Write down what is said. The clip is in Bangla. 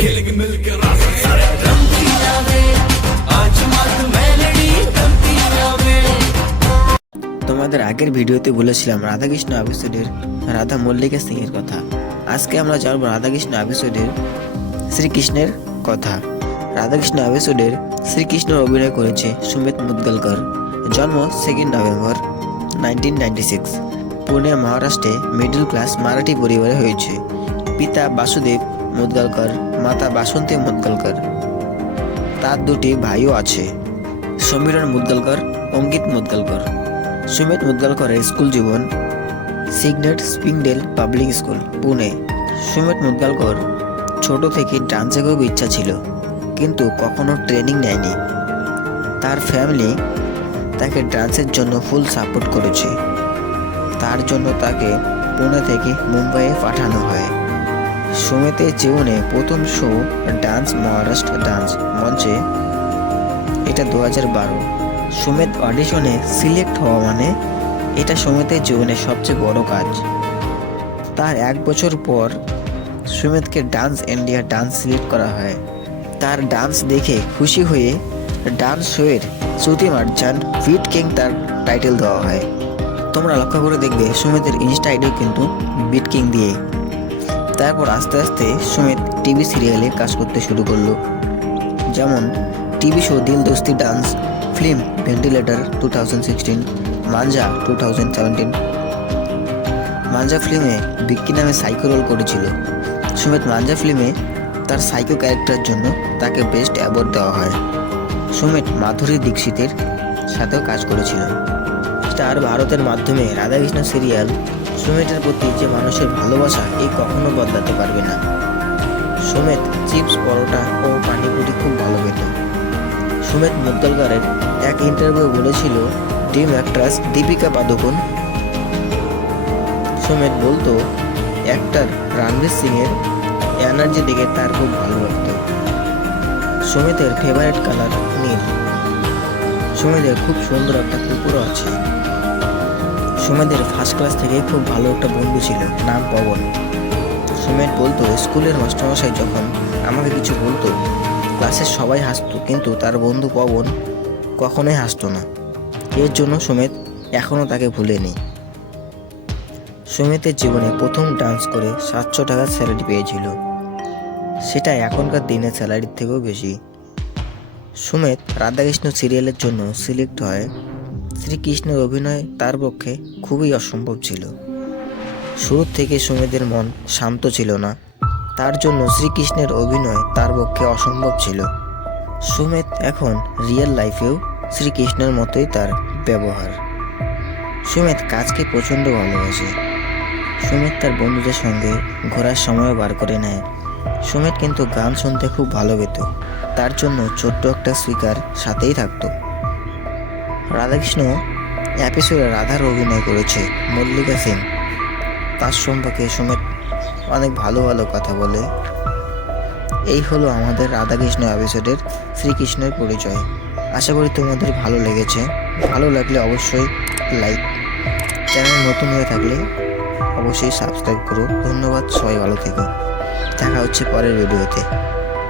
खेलेंगे मिलकर रास्ता सारे रमती आवे आज मत मेलोडी रमती आवे। তোমাদের আগের ভিডিওতে বলেছিলাম রাধাকৃষ্ণ এপিসোডের রাধা মল্লিকা সিং এর কথা। আজকে আমরা জানবো রাধাকৃষ্ণ এপিসোডের শ্রীকৃষ্ণের কথা। রাধাকৃষ্ণ এপিসোডের শ্রীকৃষ্ণ অভিনয় করেছে সুমিত মুদগলকর। জন্ম 2 নভেম্বর 1996, পুনে মহারাষ্ট্রে মিডল ক্লাস মারাঠি পরিবারে হয়েছে। পিতা বাসুদেব মুদগলকর, মাতা বাসন্তী মুদগলকর। তার দুটি ভাইও আছে, সমীরণ মুদগলকর, অঙ্কিত মুদগলকর। সুমিত মুদগলকরের স্কুল জীবন Cygnet Springdale public school, Pune. Sumit Mudgalkar ছোট থেকে ডান্সে খুব ইচ্ছা ছিল, কিন্তু কখনো ট্রেনিং নেয়নি। তার ফ্যামিলি তাকে ডান্সের জন্য ফুল সাপোর্ট করেছে। তার জন্য তাকে পুনে থেকে মুম্বাইয়ে পাঠানো হয়। সুমিতের জীবনে প্রথম শো ডান্স মহারাষ্ট্র ডান্স মঞ্চে, এটা 2012। সুমিত অডিশনে সিলেক্ট হওয়া মানে এটা সুমিতের জীবনের সবচেয়ে বড় কাজ। তার 1 বছর পর সুমিতকে ডান্স ইন্ডিয়া ডান্স সিলেক্ট করা হয়। তার ডান্স দেখে খুশি হয়ে ডান্স শোয়ের শ্রুতি মার্জান ফিট কিং তার টাইটেল দেওয়া হয়। তোমরা লক্ষ্য করে দেখবে সুমিতের ইনস্টা আইডিও কিন্তু বিট কিং দিয়ে। তারপর আস্তে আস্তে সুমিত টিভি সিরিয়ালে কাজ করতে শুরু করলো, যেমন টিভি শো দিল দোস্তি ডান্স, ফিল্ম ভেন্টিলেটর 2016, মাঞ্জা 2017। মাঞ্জা ফিল্মে বিক্কি নামে সাইকো রোল করেছিল। সুমিত মাঞ্জা ফিল্মে তার সাইকো ক্যারেক্টারের জন্য তাকে বেস্ট অ্যাওয়ার্ড দেওয়া হয়। সুমিত মাধুরী দীক্ষিতের সাথেও কাজ করেছিল। স্টার ভারতের মাধ্যমে রাধাকৃষ্ণ সিরিয়াল সুমিতের প্রতি যে মানুষের ভালোবাসা এই কখনো বদলাতে পারবে না। সুমিত চিপস, পরোটা ও পানিপুরি খুব ভালো খেত। সুমিত মুদগলকরের এক ইন্টারভিউ বলেছিল ড্রিম অ্যাক্ট্রেস দীপিকা পাদুকোন। সুমিত বলতো অ্যাক্টর রণবীর সিং এর এনার্জি দেখে তার খুব ভালো লাগতো। সুমিতের ফেভারিট কালার নীল। সুমিতের খুব সুন্দর একটা কুকুরও আছে। সুমিতের ফার্স্ট ক্লাস থেকে খুব ভালো একটা বন্ধু ছিল, নাম পবন। সুমিত বলতো স্কুলের মাস্টারমশাই যখন আমাকে কিছু বলতো ক্লাসের সবাই হাসতো, কিন্তু তার বন্ধু পবন কখনোই হাসতো না। এর জন্য সুমিত এখনও তাকে ভুলেনি। সুমিতের জীবনে প্রথম ডান্স করে 700 টাকার স্যালারি পেয়েছিল, সেটা এখনকার দিনের স্যালারির থেকেও বেশি। সুমিত রাধাকৃষ্ণ সিরিয়ালের জন্য সিলেক্ট হয়। শ্রীকৃষ্ণের অভিনয় তার পক্ষে খুবই অসম্ভব ছিল। শুরু থেকে সুমিতের মন শান্ত ছিল না, তার জন্য শ্রীকৃষ্ণের অভিনয় তার পক্ষে অসম্ভব ছিল। সুমিত এখন রিয়েল লাইফেও শ্রীকৃষ্ণের মতোই তার ব্যবহার। সুমিত কাজকে প্রচণ্ড ভালোবাসে। সুমিত তার বন্ধুদের সঙ্গে ঘোরার সময় বার করে নেয়। সুমিত কিন্তু গান শুনতে খুব ভালো পেত, তার জন্য ছোট্ট একটা স্পিকার সাথেই থাকতো। রাধাকৃষ্ণ এপিসোডে রাধার অভিনয় করেছে মল্লিকা সিং। তার সম্পর্কে সুমিত অনেক ভালো ভালো কথা বলে। এই হলো আমাদের রাধাকৃষ্ণ এপিসোডের শ্রীকৃষ্ণের পরিচয়। আশা করি তোমাদের ভালো লেগেছে। ভালো লাগলে অবশ্যই লাইক, চ্যানেল নতুন হয়ে থাকলে অবশ্যই সাবস্ক্রাইব করো। ধন্যবাদ, সবাই ভালো থেকো। দেখা হচ্ছে পরের ভিডিওতে।